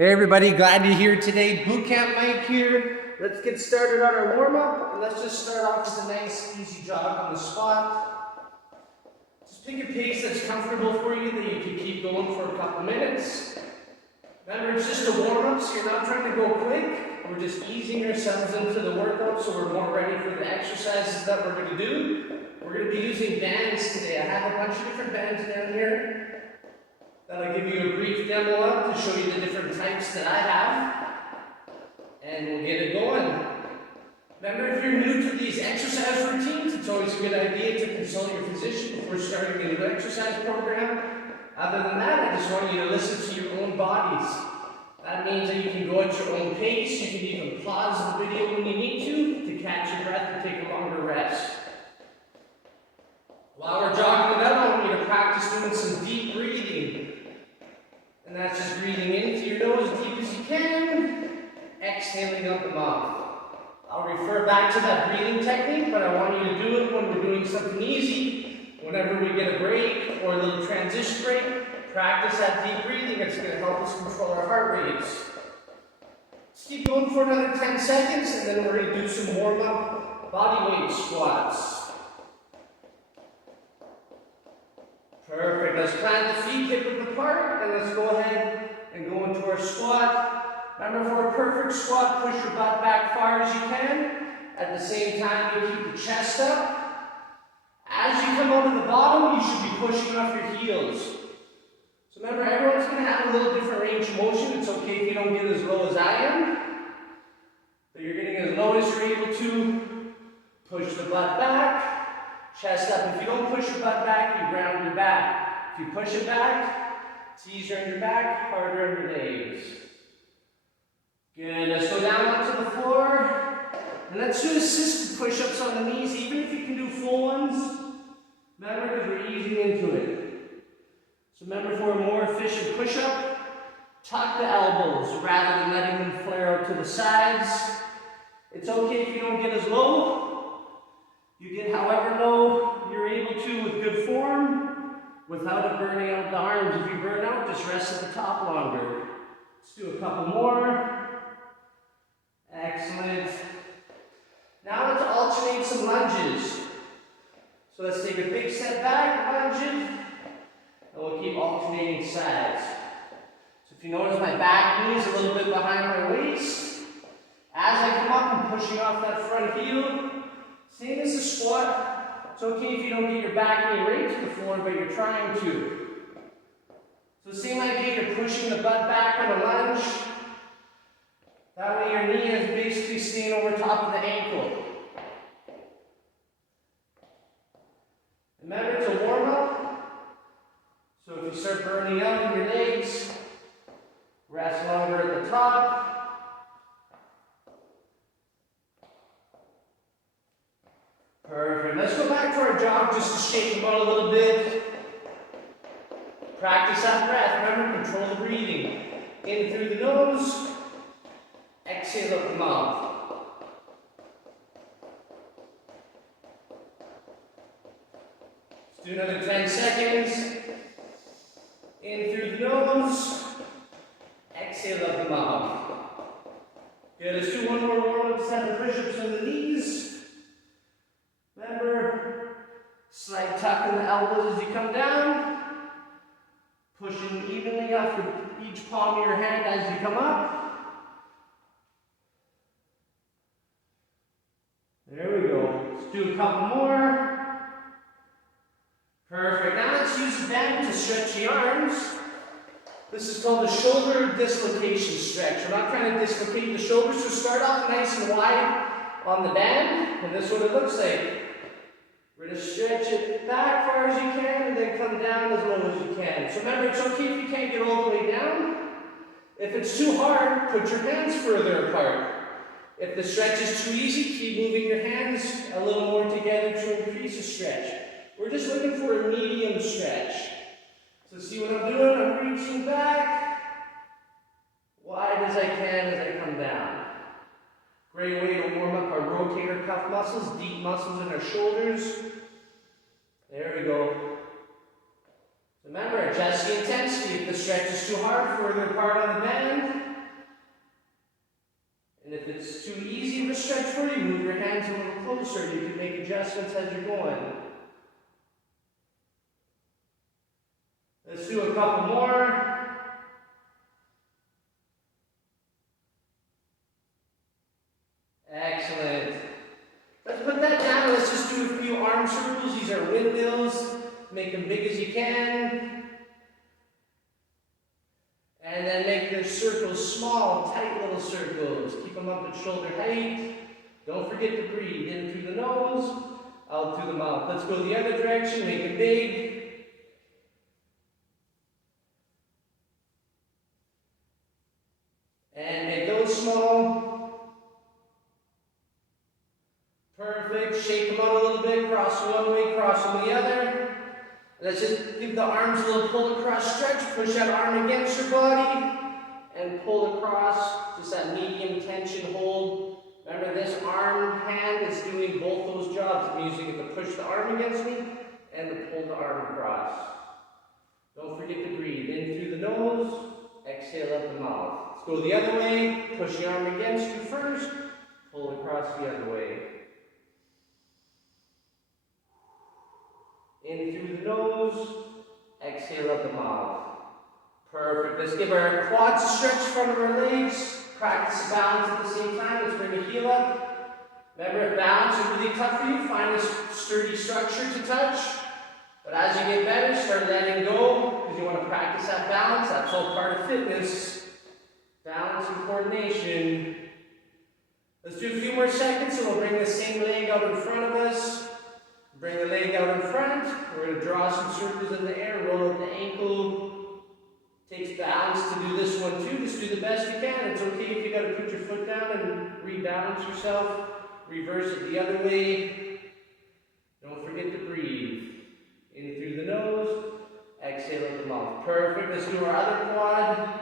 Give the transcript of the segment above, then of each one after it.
Hey everybody, glad you're here today. Boot Camp Mike here. Let's get started on our warm-up, and let's just start off with a nice easy jog on the spot. Just pick a pace that's comfortable for you that you can keep going for a couple minutes. Remember, it's just a warm-up, so you're not trying to go quick. We're just easing ourselves into the workout so we're more ready for the exercises that we're going to do. We're going to be using bands today. I have a bunch of different bands down here that I'll give you a brief demo of to show you the different types that I have, and we'll get it going. Remember, if you're new to these exercise routines, it's always a good idea to consult your physician before starting a new exercise program. Other than that, I just want you to listen to your own bodies. That means that you can go at your own pace. You can even pause the video when you need to catch your breath and take a longer rest. While we're jogging it out, I want you to practice doing some deep breathing. And that's just breathing in through your nose as deep as you can, exhaling out the mouth. I'll refer back to that breathing technique, but I want you to do it when we're doing something easy. Whenever we get a break or a little transition break, practice that deep breathing. It's going to help us control our heart rates. Let's keep going for another 10 seconds, and then we're going to do some warm-up body weight squats. Perfect. Let's plant the feet hip width apart, and let's go ahead and go into our squat. Remember, for a perfect squat, push your butt back far as you can. At the same time, you keep the chest up. As you come out of the bottom, you should be pushing off your heels. So remember, everyone's going to have a little different range of motion. It's okay if you don't get as low as I am. But you're getting as low as you're able to. Push the butt back. Chest up. If you don't push your butt back, you ground your back. If you push it back, it's easier on your back, harder on your legs. Good. Let's go down onto the floor. And let's do assisted push-ups on the knees, even if you can do full ones. Remember, because we're easing into it. So remember, for a more efficient push-up, tuck the elbows rather than letting them flare out to the sides. It's okay if you don't get as low. You get however low you're able to with good form without it burning out the arms. If you burn out, just rest at the top longer. Let's do a couple more. Excellent. Now let's alternate some lunges. So let's take a big step back, lunge it, and we'll keep alternating sides. So if you notice, my back knee is a little bit behind my waist. As I come up, I'm pushing off that front heel. Same as a squat. It's okay if you don't get your back knee right to the floor, but you're trying to. So same idea, you're pushing the butt back on a lunge. That way your knee is basically staying over top of the ankle. Remember, it's a warm-up. So if you start burning out in your legs, rest longer at the top. Perfect. Let's go back to our jog just to shake them out a little bit. Practice that breath. Remember, control the breathing. In through the nose, exhale out the mouth. Let's do another 10 seconds. In through the nose, exhale out the mouth. Good. Let's do one more warm-up set of push-ups on the knees. Remember, slight tuck in the elbows as you come down. Pushing evenly off each palm of your hand as you come up. There we go. Let's do a couple more. Perfect. Now let's use a band to stretch the arms. This is called the shoulder dislocation stretch. We're not trying to dislocate the shoulders, so start off nice and wide on the band, and this is what it looks like. We're going to stretch it back far as you can, and then come down as low as you can. So remember, it's okay if you can't get all the way down. If it's too hard, put your hands further apart. If the stretch is too easy, keep moving your hands a little more together to increase the stretch. We're just looking for a medium stretch. So see what I'm doing? I'm reaching back, wide as I can as I come down. Great way to warm up our rotator cuff muscles, deep muscles in our shoulders. There we go. Remember, adjust the intensity. If the stretch is too hard, further apart on the band. hands a little closer. You can make adjustments as you're going. Let's do a couple more. Excellent. Let's put that down and let's just do a few arm circles. These are windmills. Make them big as you can. And then make your circles small, tight little circles. Keep them up at shoulder height. Don't forget to breathe in through the nose, out through the mouth. Let's go the other direction. Make it big. And make those small. Perfect. Shake them out a little bit. Cross one way, cross them the other. Let's just give the arms a little pull across stretch. Push that arm against your body and pull across. Just that medium tension hold. Remember, this arm hand is doing both those jobs. I'm using it to push the arm against me and to pull the arm across. Don't forget to breathe in through the nose, exhale out the mouth. Let's go the other way. Push the arm against you first, pull across the other way. In through the nose, exhale out the mouth. Perfect. Let's give our quads a stretch in front of our legs. Practice balance at the same time. Let's bring the heel up. Remember, if balance is really tough for you, find a sturdy structure to touch. But as you get better, start letting go because you want to practice that balance. That's all part of fitness. Balance and coordination. Let's do a few more seconds and we'll bring the same leg out in front of us. Bring the leg out in front. We're going to draw some circles in the air, roll out the ankle. Takes balance to do this one too. Just do the best you can. It's okay if you got to put your foot down and rebalance yourself. Reverse it the other way. Don't forget to breathe. In through the nose, exhale out the mouth. Perfect. Let's do our other quad.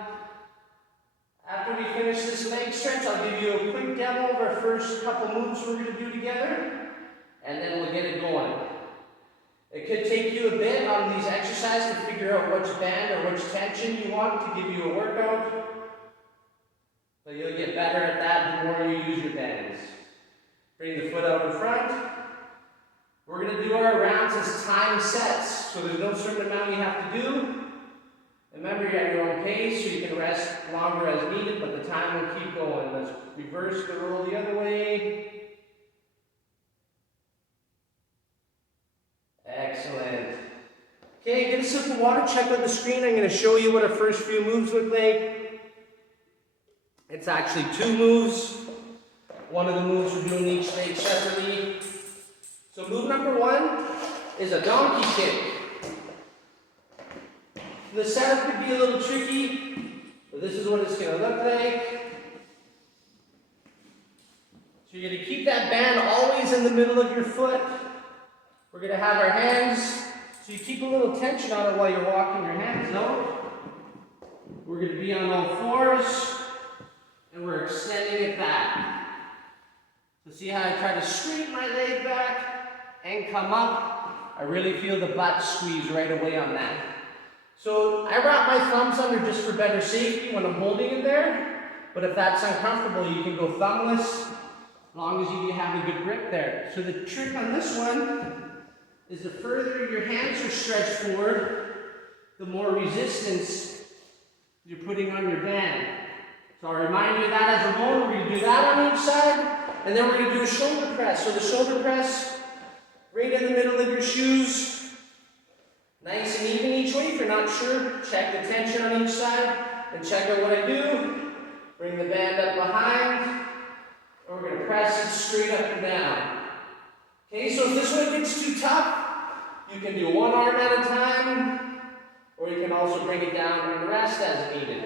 After we finish this leg stretch, I'll give you a quick demo of our first couple moves we're going to do together. And then we'll get it going. It could take you a bit on these exercises to figure out which band or which tension you want to give you a workout. But you'll get better at that the more you use your bands. Bring the foot out in front. We're going to do our rounds as time sets. So there's no certain amount you have to do. Remember, you're at your own pace, so you can rest longer as needed, but the time will keep going. Let's reverse the roll the other way. Excellent. Okay, get a sip of water, check out the screen. I'm going to show you what our first few moves look like. It's actually two moves. One of the moves we're doing each leg separately. So move number one is a donkey kick. The setup could be a little tricky, but this is what it's going to look like. So you're going to keep that band always in the middle of your foot. We're going to have our hands, so you keep a little tension on it while you're walking your hands out. We're going to be on all fours, and we're extending it back. So see how I try to straighten my leg back and come up? I really feel the butt squeeze right away on that. So I wrap my thumbs under just for better safety when I'm holding it there, but if that's uncomfortable, you can go thumbless, as long as you have a good grip there. So the trick on this one is the further your hands are stretched forward, the more resistance you're putting on your band. So I'll remind you of that as we're going. We're going to do that on each side, and then we're going to do a shoulder press. So the shoulder press, right in the middle of your shoes. Nice and even each way. If you're not sure, check the tension on each side, and check out what I do. Bring the band up behind, and we're going to press it straight up and down. Okay, so if this one gets too tough, you can do one arm at a time, or you can also bring it down and rest as needed.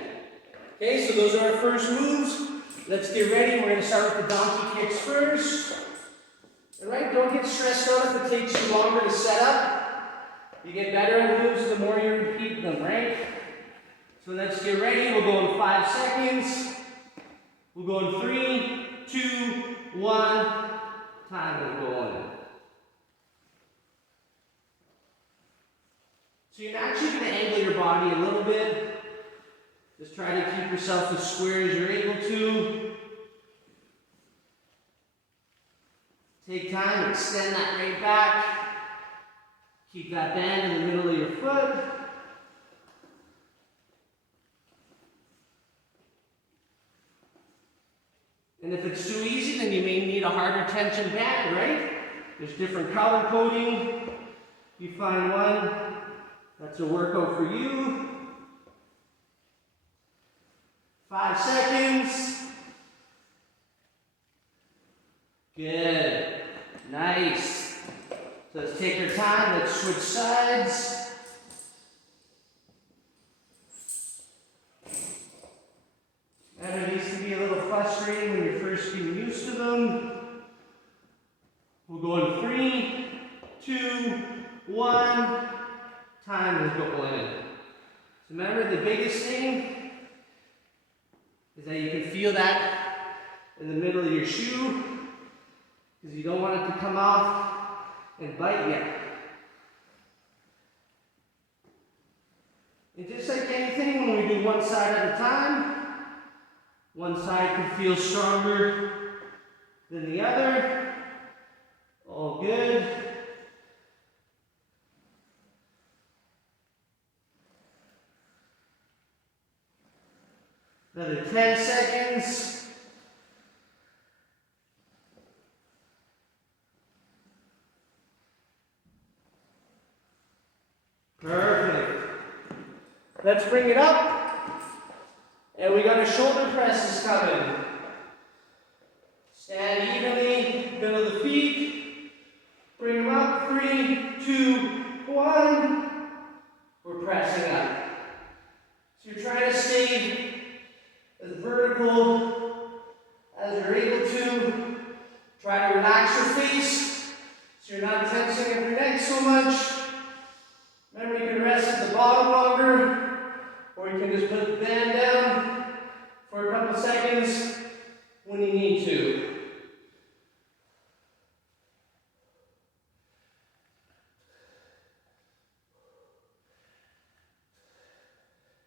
Okay, so those are our first moves. Let's get ready. We're going to start with the donkey kicks first. All right, don't get stressed out if it takes you longer to set up. You get better at moves the more you repeat them, right? So let's get ready. We'll go in 5 seconds. We'll go in 3, 2, 1. Time will go in. So you're actually going to angle your body a little bit. Just try to keep yourself as square as you're able to. Take time, extend that right back. Keep that band in the middle of your foot. And if it's too easy, then you may need a harder tension band, right? There's different color coding. You find one that's a workout for you. 5 seconds. Good. Nice. So let's take your time. Let's switch sides. And it needs to be a little frustrating when you're first getting used to them. We'll go in 3, 2, 1. Time is going. So remember, the biggest thing is that you can feel that in the middle of your shoe, because you don't want it to come off and bite you. And just like anything, when we do one side at a time, one side can feel stronger than the other. All good. Another 10 seconds. Perfect. Let's bring it up. And we got a shoulder presses coming. Stand evenly, middle of the feet. Bring them up. 3, 2, 1. We're pressing up. So you're trying to stay as vertical as you're able to. Try to relax your face so you're not tensing up your neck so much. Remember, you can rest at the bottom longer, or you can just put the band down for a couple seconds when you need to.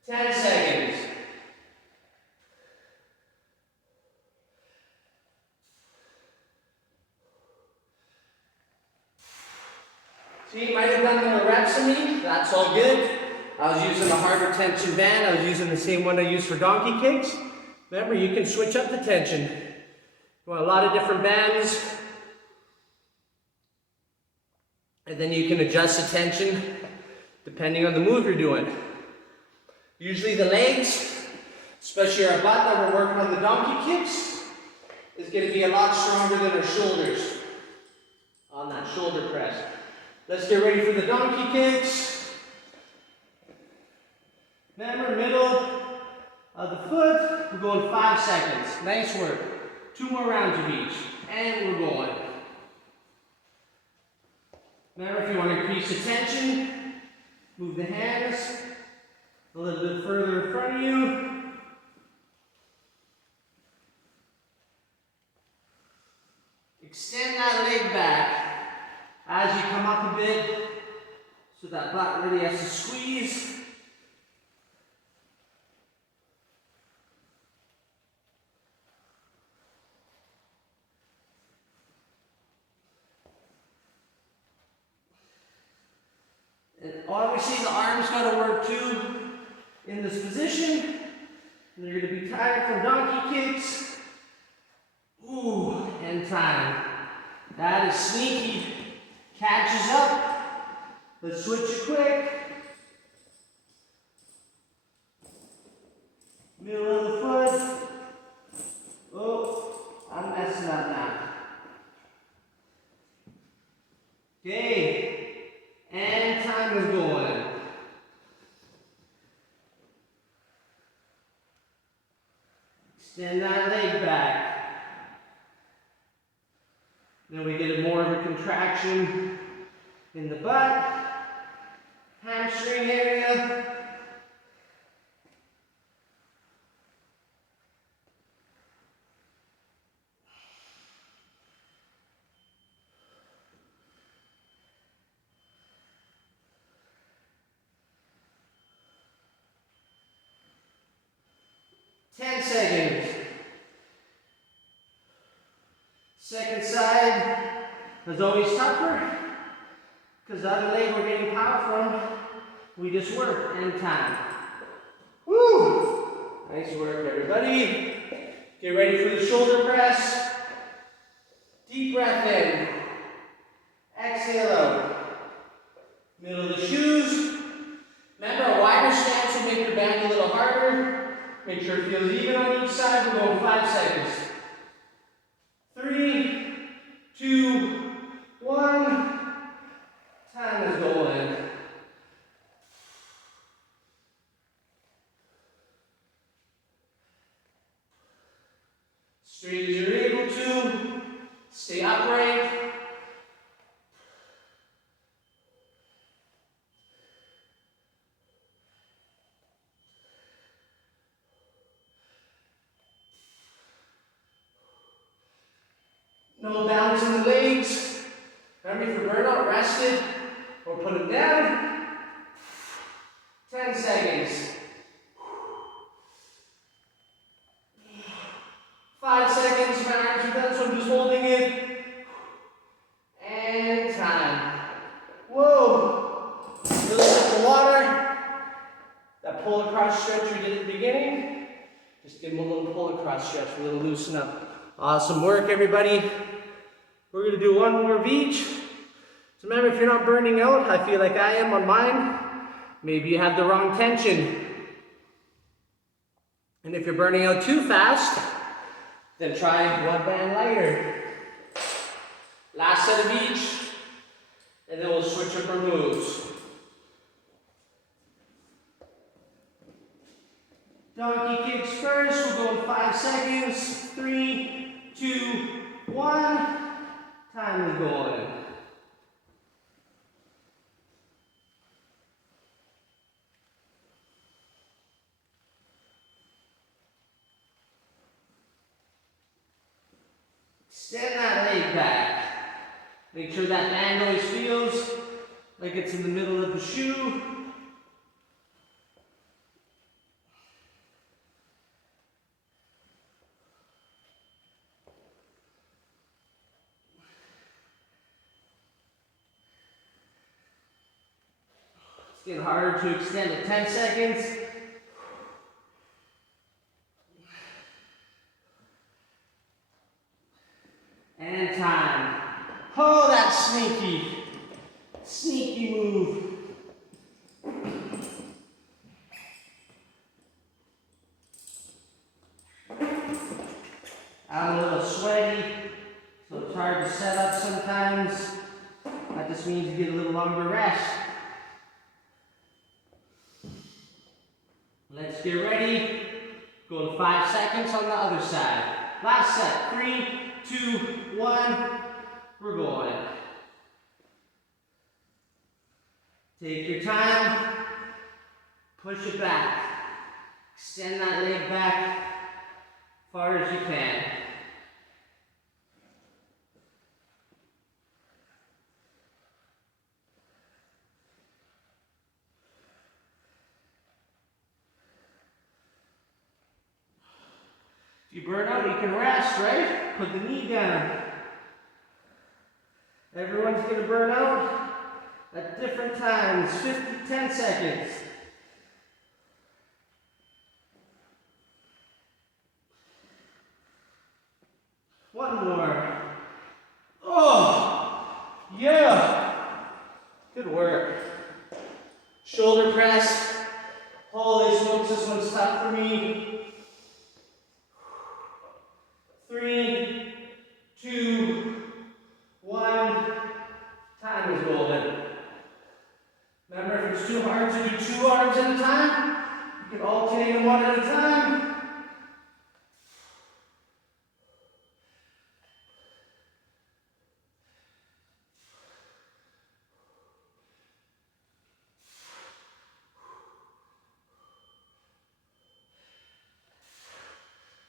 Ten seconds. See, you might have done more reps than me. That's all good. I was using a harder tension band. I was using the same one I use for donkey kicks. Remember, you can switch up the tension. You want a lot of different bands. And then you can adjust the tension depending on the move you're doing. Usually the legs, especially our butt that we're working on the donkey kicks, is going to be a lot stronger than our shoulders on that shoulder press. Let's get ready for the donkey kicks. Remember, middle of the foot. We're going 5 seconds. Nice work. 2 more rounds of each. And we're going. Remember, if you want to increase the tension, move the hands a little bit further in front of you. Extend that leg back as you come up a bit, so that butt really has to squeeze. And obviously the arms got to work too in this position. And you're going to be tired from donkey kicks. Ooh, and time. That is sneaky. Catches up. Let's switch it quick. Middle of the foot. Oh, I'm messing up now. Okay. And time is going. Extend that leg back. Then we get more of a contraction in the butt, hamstring area. Seconds. Second side. is always tougher because the other leg we're getting power from, we just work and time. Woo! Nice work, everybody. Get ready for the shoulder press. Deep breath in. Exhale out. Middle of the shoes. Remember, a wider stance will make your band a little harder. Make sure it feels even on each side. We're going 5 seconds. 3, 2, 1. Time is going. Straight as you're able to. Stay upright. No balance in the legs. Remember, if you're burnout, rest it or put it down. 10 seconds. 5 seconds. My arms are done, so I'm just holding it. And time. Whoa. Really sip the water. That pull across stretch we did at the beginning. Just give them a little pull across stretch, a little loosen up. Awesome work, everybody. We're going to do one more of each. So remember, if you're not burning out, I feel like I am on mine, maybe you have the wrong tension. And if you're burning out too fast, then try one band lighter. Last set of each, and then we'll switch up our moves. Donkey kicks first. We'll go in 5 seconds. 3, 2, 1. Time is going. Extend that leg back. Make sure that band always feels like it's in the middle of the shoe. It's getting harder to extend at 10 seconds. And time. Oh, that sneaky move. I'm a little sweaty, so it's hard to set up sometimes. That just means you get a little longer rest. Let's get ready. Go to 5 seconds on the other side. Last set. 3, 2, 1. We're going. Take your time. Push it back. Extend that leg back far as you can. If you burn out, you can rest, right? Put the knee down. Everyone's going to burn out at different times. 10 seconds. One more. Oh, yeah. Good work. Shoulder press. Holy smokes, this one's tough for me. 3, 2, 1. Time is golden. Remember, if it's too hard to do 2 arms at a time, you can alternate them 1 at a time.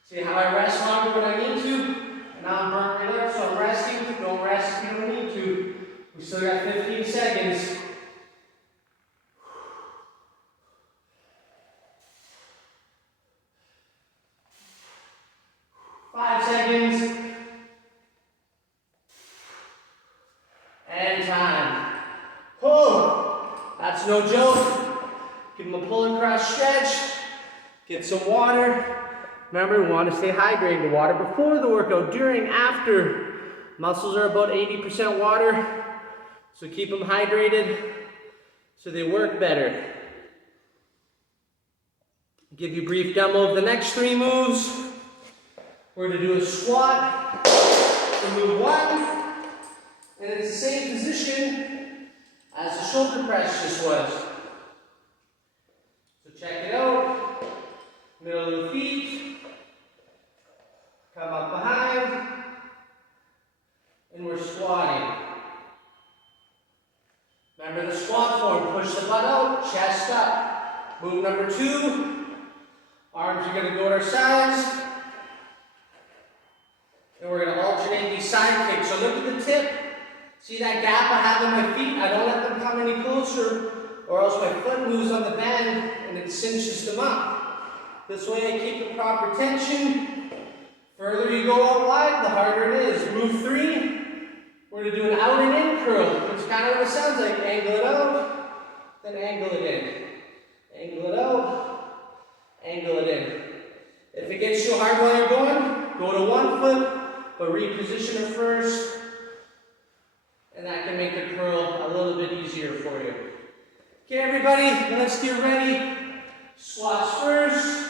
See how I rest longer when I need to? And now I'm burnt right up, so I'm resting. Don't rest if you don't need to. We still got 15 seconds. Five seconds. Get some water. Remember, we want to stay hydrated. Water before the workout, during, after. Muscles are about 80% water, so keep them hydrated so they work better. Give you a brief demo of the next 3 moves. We're going to do a squat for move 1, and it's the same position as the shoulder press just was. So check it out. Middle of the feet. Come up behind. And we're squatting. Remember the squat form. Push the butt out, chest up. Move number 2. Arms are going to go to our sides. And we're going to alternate these side kicks. So look at the tip. See that gap I have in my feet? I don't let them come any closer, or else my foot moves on the bend and it cinches them up. This way I keep the proper tension. Further you go out wide, the harder it is. Move 3. We're going to do an out and in curl, which kind of what it sounds like. Angle it out, then angle it in. Angle it out, angle it in. If it gets too hard while you're going, go to one foot, but reposition it first. And that can make the curl a little bit easier for you. Okay, everybody, let's get ready. Squats first.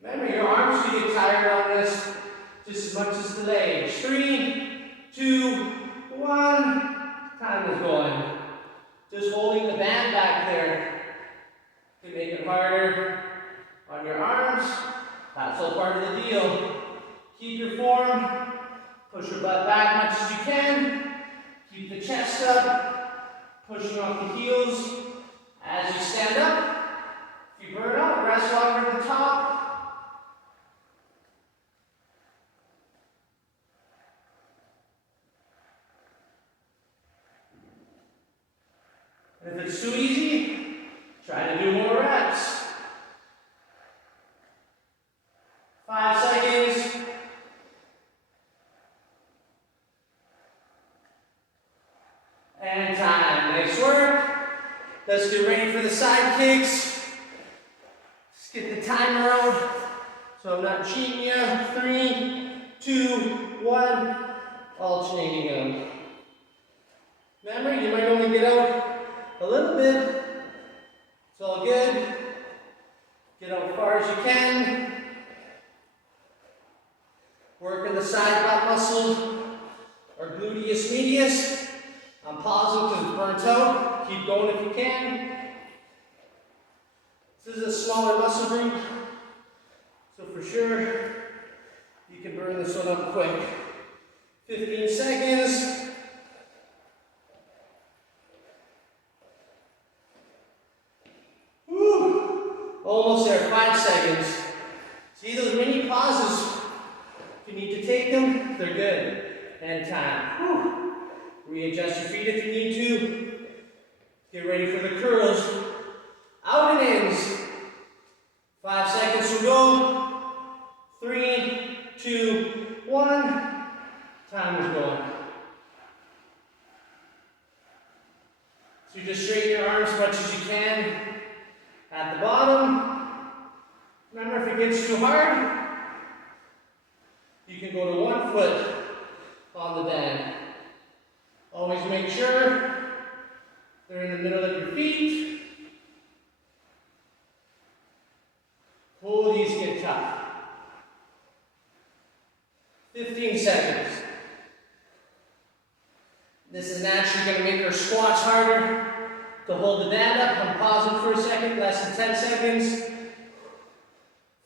Remember, your arms can get tired on this just as much as the legs. 3, 2, 1. Time is going. Just holding the band back there can make it harder on your arms. That's all part of the deal. Keep your form. Push your butt back much as you can. Keep the chest up. Pushing off the heels as you stand up. If you burn out, rest longer at the top. If it's too easy, try to do more reps. 5 seconds. And time. Nice work. Let's get ready for the side kicks. Let's get the timer out so I'm not cheating you. 3, 2, 1. Alternating them. Remember, you might only get out a little bit. It's all good. Get out as far as you can. Working the side butt muscle or gluteus medius. I'm pausing because it's burnt out. Keep going if you can. This is a smaller muscle group, so for sure you can burn this one up quick. 15 seconds. Almost there, 5 seconds. See those mini pauses? If you need to take them, they're good. And time. Whew. Readjust your feet if you need to. Get ready for the curls. Out and ins. 5 seconds to go. 3, 2, 1. Time is going. So you just straighten your arms as much as you can. At the bottom, remember if it gets too hard, you can go to one foot on the band. Always make sure they're in the middle of your feet. Oh, these get tough. 15 seconds. This is naturally going to make our squats harder. To hold the band up, I'm pausing for a second, less than 10 seconds.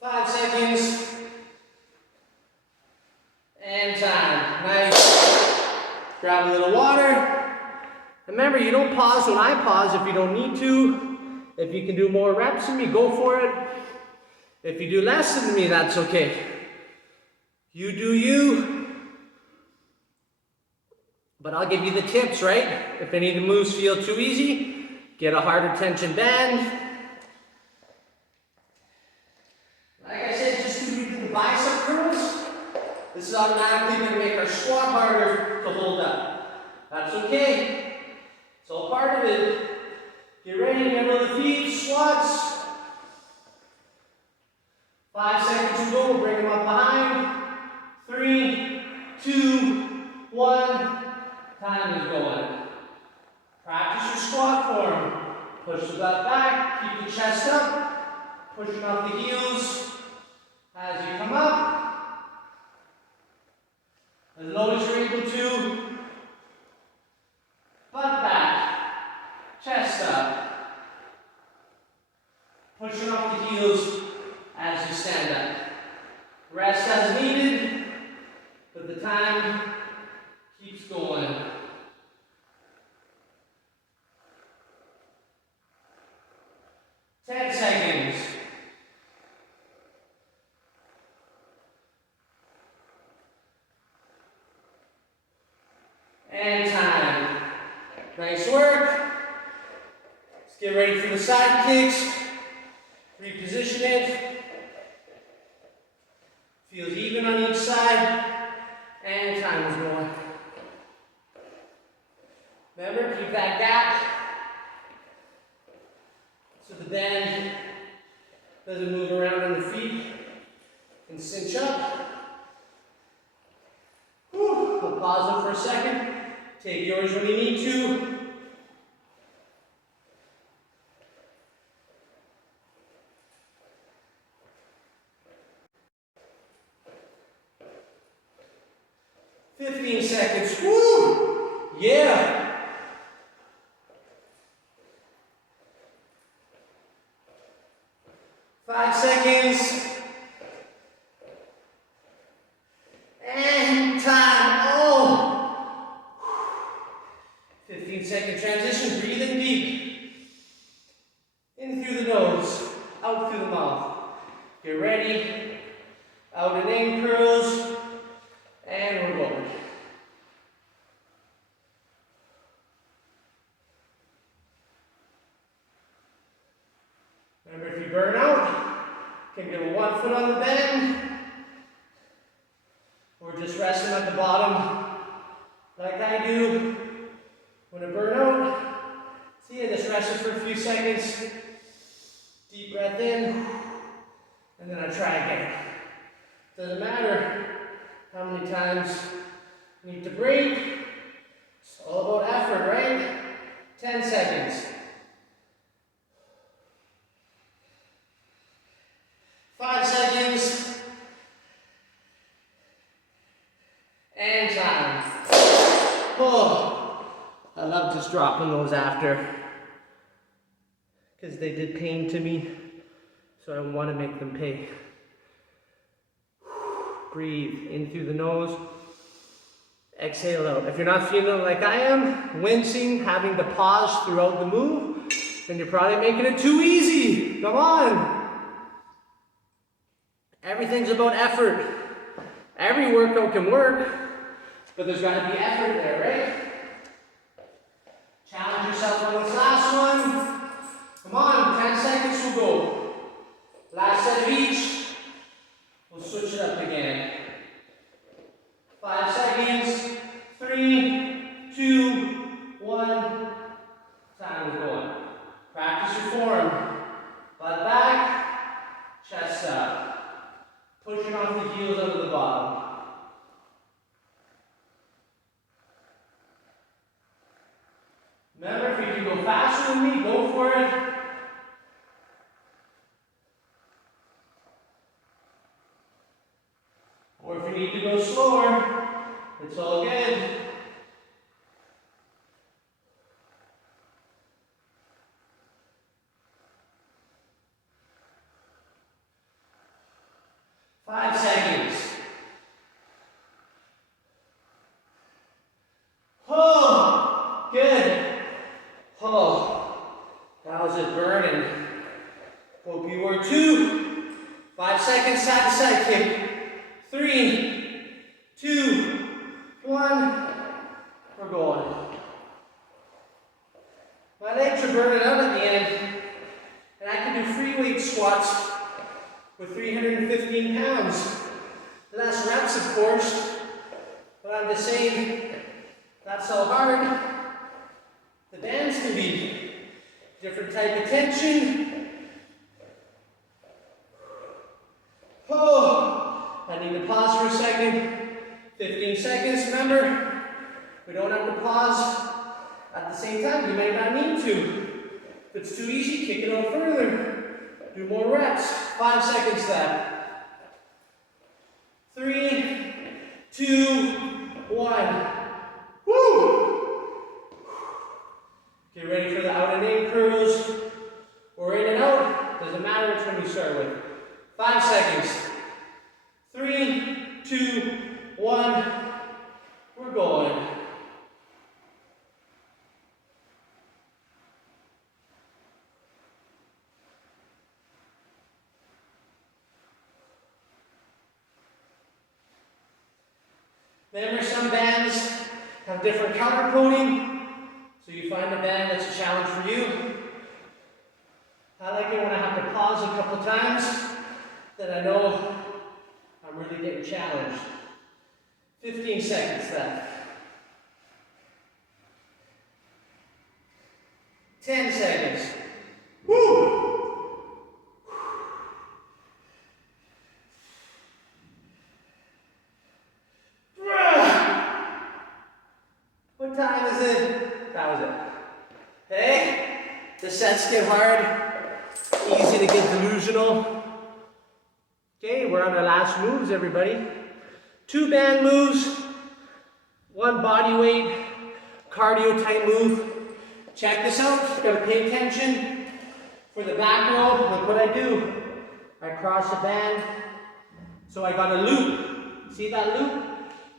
5 seconds. And time. Nice. Grab a little water. Remember, you don't pause when I pause if you don't need to. If you can do more reps than me, go for it. If you do less than me, that's okay. You do you. But I'll give you the tips, right? If any of the moves feel too easy, get a harder tension band. Like I said, just because we do the bicep curls, this is automatically going to make our squat harder to hold up. That's okay. It's all part of it. Get ready, middle of the feet, squats. Pushing off the heels as you come up. As low as you're able to. Butt back. Chest up. Pushing off the heels as you stand up. Rest as needed, but the time keeps going. Ten seconds. And time. Nice work. Let's get ready for the side kicks. Reposition it. Feels even on each side. And time is going. Remember, keep that gap so the band doesn't move around on the feet and cinch up. Whew. We'll pause it for a second. Take yours when you need to. Seconds. Woo! Yeah. Five seconds. And time. Oh! 15-second transition. Breathe in deep. In through the nose. Out through the mouth. Get ready. Out and in curls. And we're going. Remember, if you burn out, you can get one foot on the bend, or just resting at the bottom like I do. When I burn out, see, I just rested for a few seconds, deep breath in, and then I try again. Doesn't matter how many times you need to break, it's all about effort, right? 10 seconds. 5 seconds. And time. Oh, I love just dropping those after because they did pain to me, so I want to make them pay. Breathe in through the nose. Exhale out. If you're not feeling like I am, wincing, having to pause throughout the move, then you're probably making it too easy. Come on. Everything's about effort. Every workout can work, but there's got to be effort there, right? Challenge yourself on this last one. Come on, 10 seconds will go. Last set of each. We'll switch it up again. 5 seconds. 3, 2, 1. Time is going. Practice your form. Butt back, chest up. Pushing off the heels out of the bottom. Remember, if you can go faster than me, go for it. Or if you need to go slower, it's all good. Five seconds. Oh, good. Oh, how's it burning? Hope you were too. 5 seconds, side to side kick. 3, 2, 1. We're going. My legs are burning out at the end, and I can do free weight squats with 315 pounds. Less reps, of course, but I'm just saying that's how hard the bands can be. Different type of tension. Oh, I need to pause for a second. 15 seconds, remember, we don't have to pause at the same time. You might not need to. If it's too easy, kick it out further. Do more reps. 5 seconds left. 3, 2, 1. Woo! Get ready for the out and in curls, or in and out. Doesn't matter which one you start with. 5 seconds. 3, 2, 1. We're going. Remember, some bands have different counter coding, so you find a band that's a challenge for you. I like it when I have to pause a couple times, that I know I'm really getting challenged. 15 seconds left. 10 seconds. Woo! What time is it? That was it. Okay? The sets get hard. Easy to get delusional. Okay, we're on our last moves, everybody. 2 band moves, 1 body weight, cardio type move. Check this out. Gotta pay attention. For the back row, look what I do. I cross a band, so I got a loop. See that loop?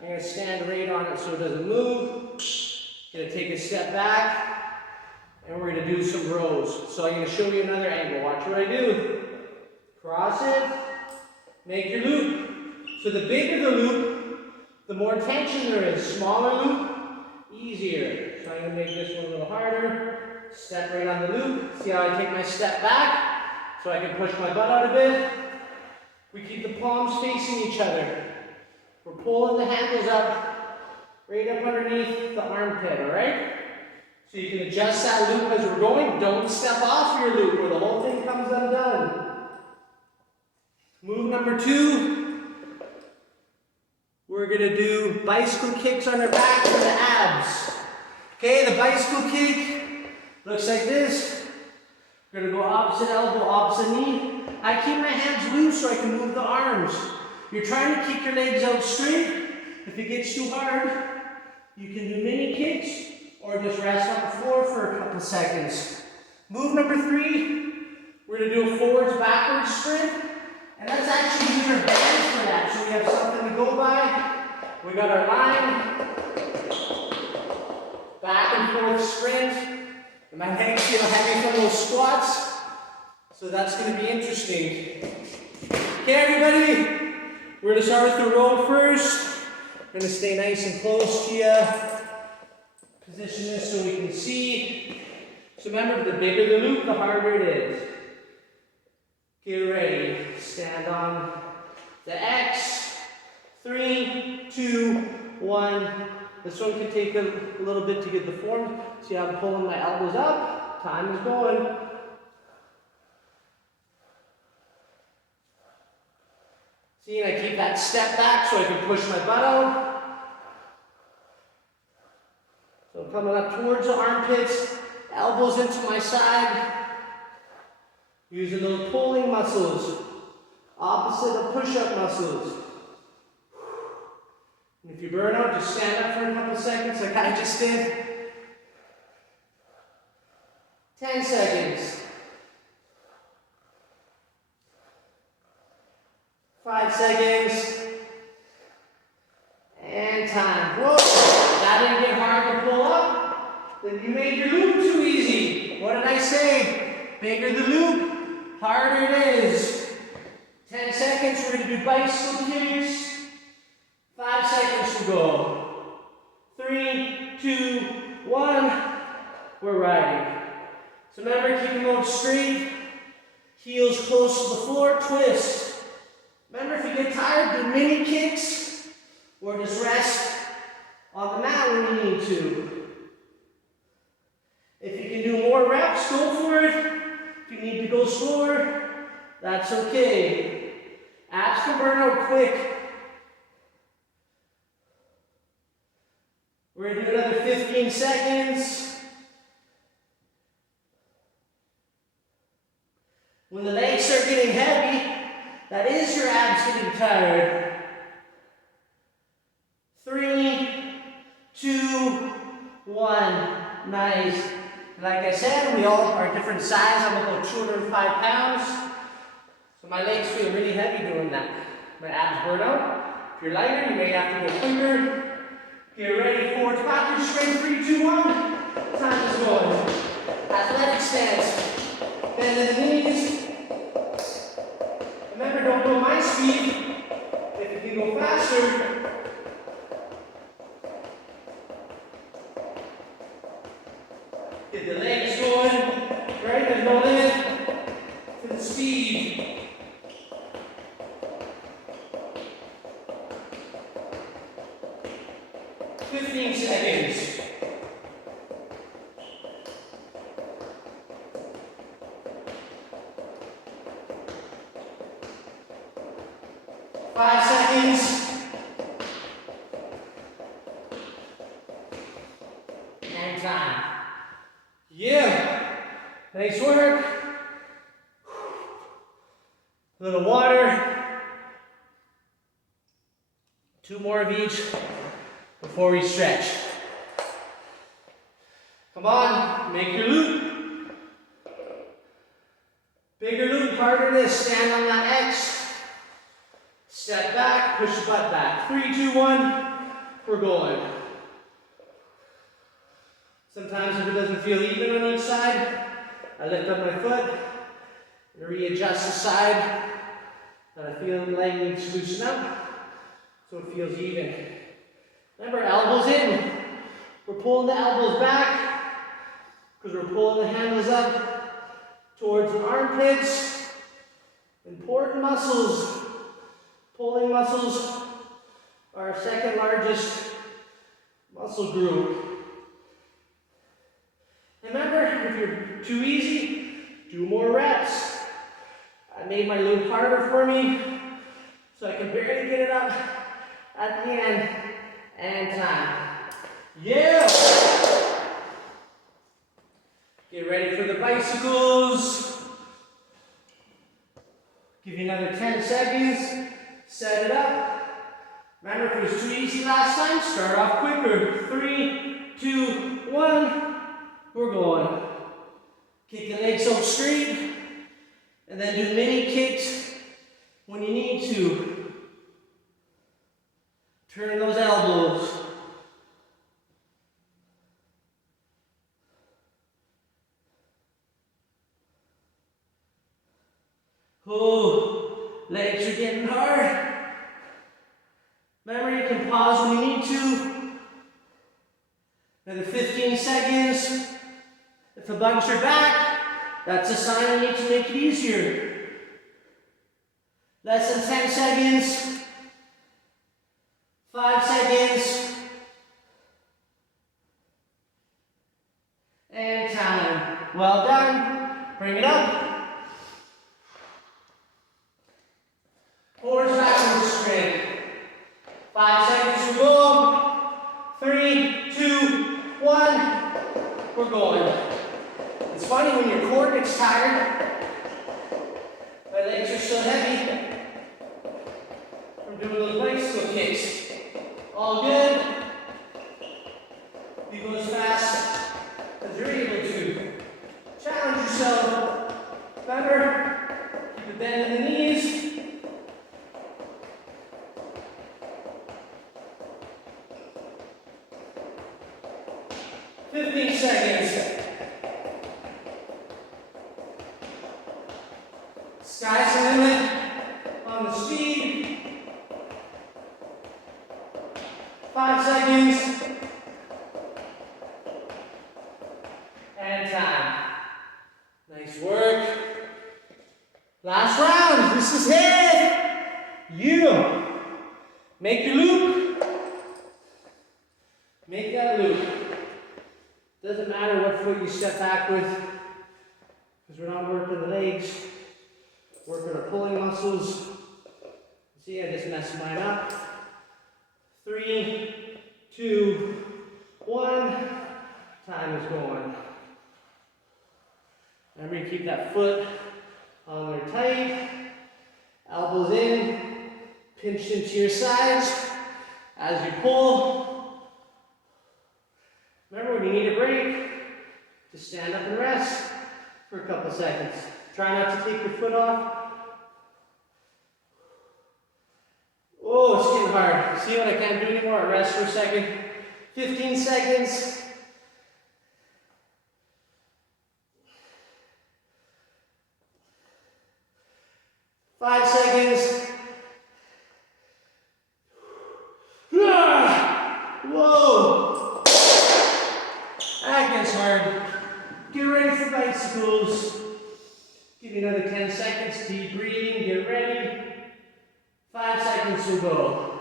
I'm gonna stand right on it so it doesn't move. Gonna take a step back, and we're gonna do some rows. So I'm gonna show you another angle. Watch what I do. Cross it, make your loop. So the bigger the loop, the more tension there is. Smaller loop, easier. So I'm gonna make this one a little harder. Step right on the loop. See how I take my step back? So I can push my butt out a bit. We keep the palms facing each other. We're pulling the handles up, right up underneath the armpit, all right? So you can adjust that loop as we're going. Don't step off your loop or the whole thing comes undone. Move number 2. We're gonna do bicycle kicks on our back for the abs. Okay, the bicycle kick looks like this. We're gonna go opposite elbow, opposite knee. I keep my hands loose so I can move the arms. You're trying to kick your legs out straight. If it gets too hard, you can do mini kicks or just rest on the floor for a couple seconds. Move number 3, we're gonna do a forwards backwards sprint. And let's actually use our bands for that. So we have something to go by. We got our line. Back and forth sprint. And my legs feel heavy from those squats. So that's gonna be interesting. Okay, everybody? We're going to start with the row first. We're going to stay nice and close to you. Position this so we can see. So remember, the bigger the loop, the harder it is. Get ready. Stand on the X. 3, 2, 1. This one can take a little bit to get the form. See how I'm pulling my elbows up? Time is going. See, and I keep that step back so I can push my butt out. So I'm coming up towards the armpits, elbows into my side. Using those pulling muscles, opposite of push-up muscles. And if you burn out, just stand up for a couple seconds like I just did. 10 seconds. 5 seconds. And time. Whoa! That didn't get hard to pull up. Then you made your loop too easy. What did I say? Bigger the loop, harder it is. 10 seconds, we're going to do bicycle kicks. 5 seconds to go. 3, 2, 1. We're riding. So remember, keep them out straight. Heels close to the floor, twist. Remember, if you get tired, do mini kicks or just rest on the mat when you need to. If you can do more reps, go for it. If you need to go slower, that's okay. Abs can burn out quick. We're going to do another 15 seconds. When the legs start getting heavy, That is your abs getting tired. 3, 2, 1. Nice. Like I said, we all are different size. I'm about 205 pounds. So my legs feel really heavy doing that. My abs burn out. If you're lighter, you may have to go quicker. Get ready, forward backwards, straight, 3, 2, 1. Time is going. Athletic stance. Bend the knees. Remember, don't go my speed. If you can go faster. Get the legs going. Right? There's no limit to the speed. 15 seconds. Five seconds. And time. Yeah. Nice work. A little water. 2 more of each before we stretch. Come on, make your loop. Bigger loop, harder this. Stand on that X. Step back, push your butt back. 3, 2, 1, we're going. Sometimes if it doesn't feel even on each side, I lift up my foot and readjust the side that I feel the leg needs to loosen up so it feels even. Remember, elbows in. We're pulling the elbows back because we're pulling the handles up towards the armpits. Important muscles. Pulling muscles are our second largest muscle group. Remember, if you're too easy, do more reps. I made my loop harder for me so I can barely get it up at the end. And time. Yeah! Get ready for the bicycles. Give you another 10 seconds. Set it up. Remember, if it was too easy last time, start off quicker. 3, 2, 1. We're going. Kick the legs up straight. And then do mini kicks when you need to. Turn those elbows. Oh, legs are getting hard. Remember, you can pause when you need to. Another 15 seconds. If it bugs your back, that's a sign you need to make it easier. Less than 10 seconds. 5 seconds. And time. Well done. Bring it up. Forward, backwards, straight. 5 seconds to go. 3, 2, 1. We're going. It's funny when your core gets tired. My legs are so heavy from doing those bicycle kicks. All good. You go as fast as you're able to. Challenge yourself. Remember, keep a bend in the knees. $15 seconds. Sky's the limit on the speed. 5 seconds. And time. Nice work. Last round. This is it. You. Make your loop. Make that loop. Doesn't matter what foot you step back with, because we're not working the legs. Working our pulling muscles. See, I just messed mine up. 3, 2, 1. Time is going. Remember to keep that foot on there tight. Elbows in, pinched into your sides as you pull. Remember, when you need a break, just stand up and rest for a couple seconds. Try not to take your foot off. Oh, it's getting hard. See what I can't do anymore? Rest for a second. 15 seconds. Five seconds. Whoa! That gets hard. Get ready for bicycles. Give you another 10 seconds. Deep breathing. Get ready. 5 seconds to go.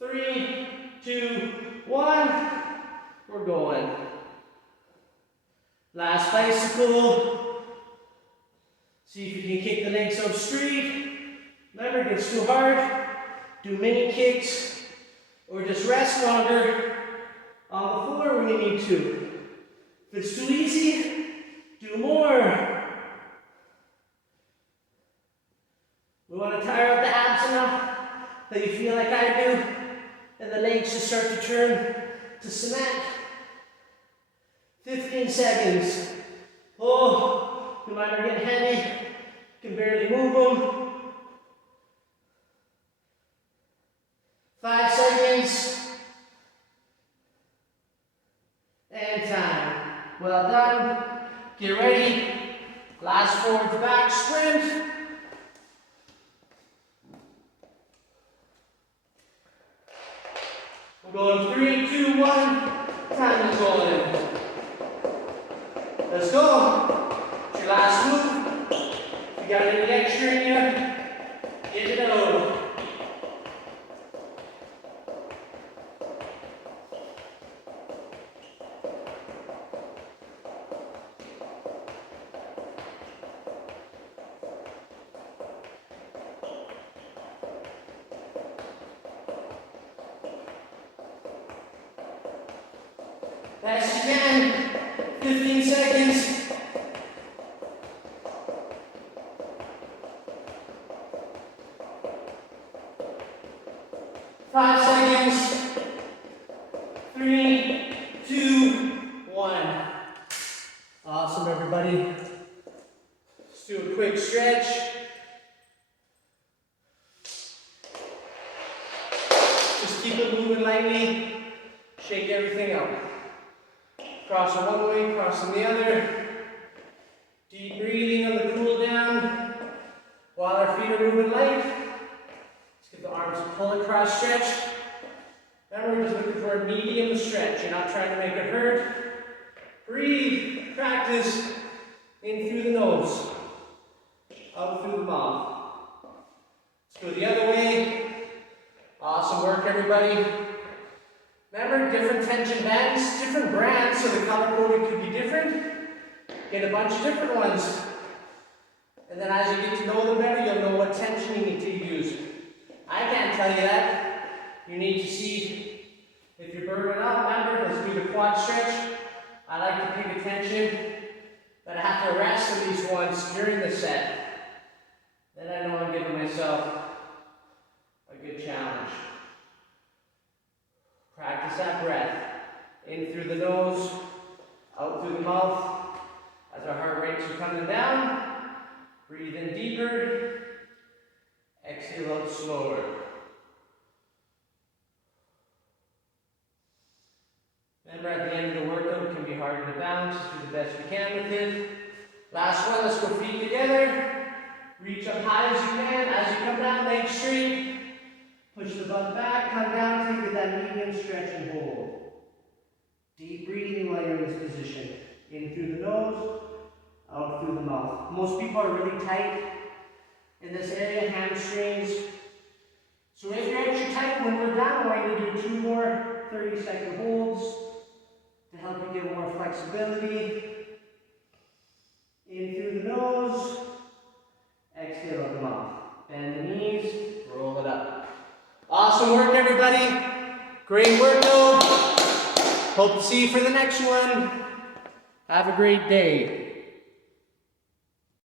3, 2, 1. We're going. Last bicycle. See if you can kick the legs up straight. Remember, if it's too hard, do mini kicks or just rest longer on the floor when you need to. If it's too easy, do more. We want to tire up the abs enough that you feel like I do, and the legs just start to turn to cement. 15 seconds. Oh, you might are getting heavy. You can barely move them. 5 seconds. And time. Well done. Get ready. Last forward to back sprint. We're going 3, 2, 1. Time is going. Let's go. It's your last move. If you got any extra in you, get it out. Best you can. 15 seconds. Five seconds. 3, 2, 1. Awesome, everybody. Let's do a quick stretch. Just keep it moving lightly. Shake everything out. Cross it one way, cross on the other. Deep breathing on the cool down. While our feet are moving light, let's get the arms pull across stretch. Remember, we're just looking for a medium stretch. You're not trying to make it hurt. Breathe, practice in through the nose, out through the mouth. Let's go the other way. Awesome work, everybody. Remember, different tension bands, different brands, so the color coding could be different. Get a bunch of different ones. And then as you get to know them better, you'll know what tension you need to use. I can't tell you that. You need to see if you're burning up. Remember, let's do the quad stretch. I like to pick attention, but I have to rest at least once during the set. Then I know I'm giving myself a good challenge. Practice that breath. In through the nose, out through the mouth. As our heart rates are coming down, breathe in deeper. Exhale out slower. Remember, at the end of the workout, it can be harder to balance. Just do the best we can with it. Last one, let's go feet together. Reach up high as you can. As you come down, legs straight. Push the butt back, come down, take that medium stretch and hold. Deep breathing while you're in this position. In through the nose, out through the mouth. Most people are really tight in this area, hamstrings. So if you're extra tight, when we're done, we're going to do 2 more 30-second holds to help you get more flexibility. In through the nose, exhale out the mouth. Bend the knees, roll it up. Awesome work, everybody. Great workout. Hope to see you for the next one. Have a great day.